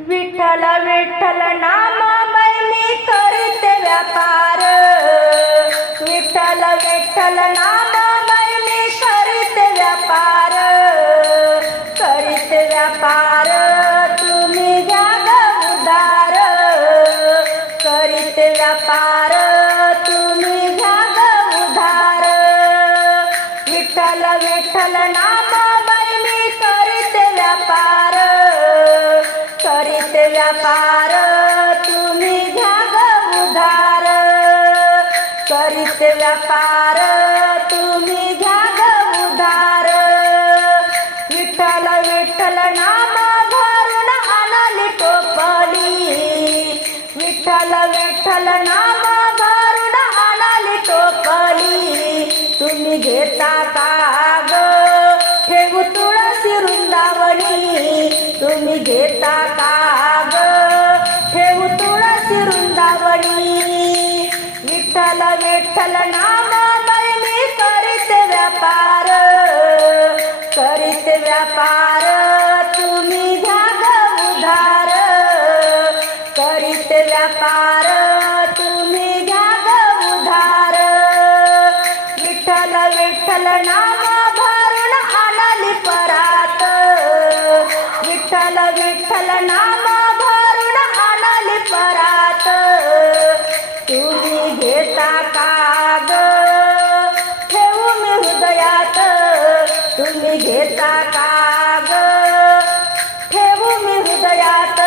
विठ्ठल विठ्ठल नाम मी करते व्यापार. विठ्ठल विठ्ठल नाम मी करते व्यापार. करते व्यापार तुम्ही घ्या ग करते व्यापार तुम्ही घ्या ग विठ्ठल विठ्ठल नाम मी करते व्यापार. पार तुम्ही घ्या उधार. करीत व्यापार तुम्ही घ्या उधार. विठ्ठल विठ्ठल नाम धरून आणाली टोपली. विठ्ठल विठ्ठल नाम विठ्ठल विठ्ठल नाम मी करीत व्यापार करीत व्यापार तुम्ही घेता का ग ठेवू मी हृदयात.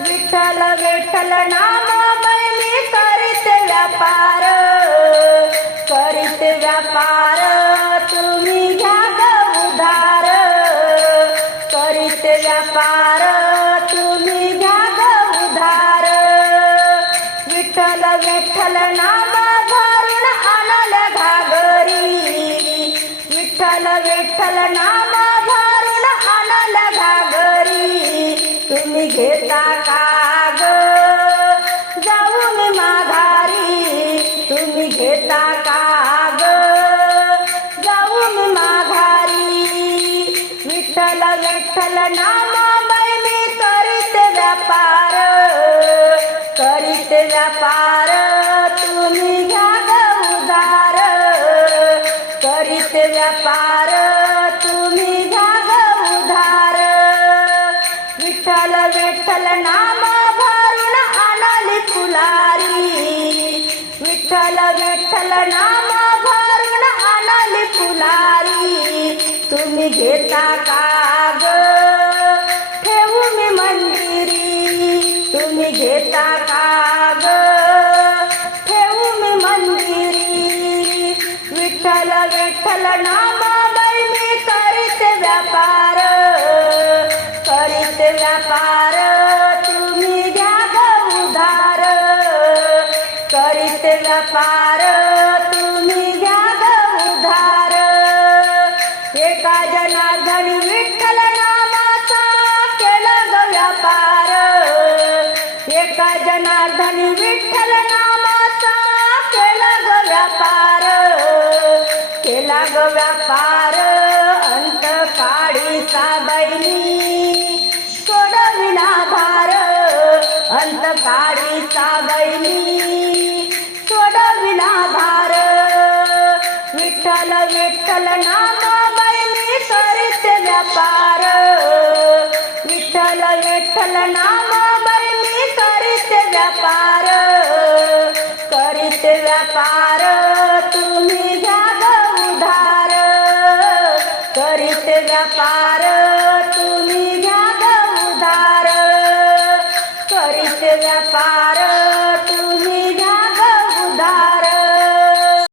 विठ्ठल विठ्ठल नाम मी करीत व्यापार. करीत व्यापार तुम्ही घ्या ग उधार. करीत व्यापार तुम्ही घ्या ग उधार. विठ्ठल विठ्ठल नाम विठ्ठल नाम धरून आणल्या घागरी. तुम्ही घेता का ग? जाऊ माघारी. तुम्ही घेता का ग? जाऊ माघारी. विठ्ठल विठ्ठल नाम मी करीत व्यापार. करीत व्यापार तुम्ही घ्या उदार. उधार करीत व्यापार. विठ्ठल नाम भरून आणली फुलारी. विठ्ठल विठ्ठल नाम भरून आणली फुलारी. तुम्ही घेता का ग? ठेवू मी मंदिरी. तुम्ही घेता का ग? ठेवू मी मंदिरी. विठ्ठल विठ्ठल नाम पार तुम्ही घ्या ग उधार. एका जनार्दन विठ्ठल नामाचा केला ग व्यापार. एका जनार्दन विठ्ठल नामाचा केला ग व्यापार. केला ग व्यापार अंत काळी साबैनी विठ्ठल नाम बैनी व्यापार. विठ्ठल विठ्ठल नामा बैनी करीत व्यापार. करीत व्यापार तुम्ही घ्या उधार. करीत व्यापार तुम्ही घ्या उधार. करीत व्यापार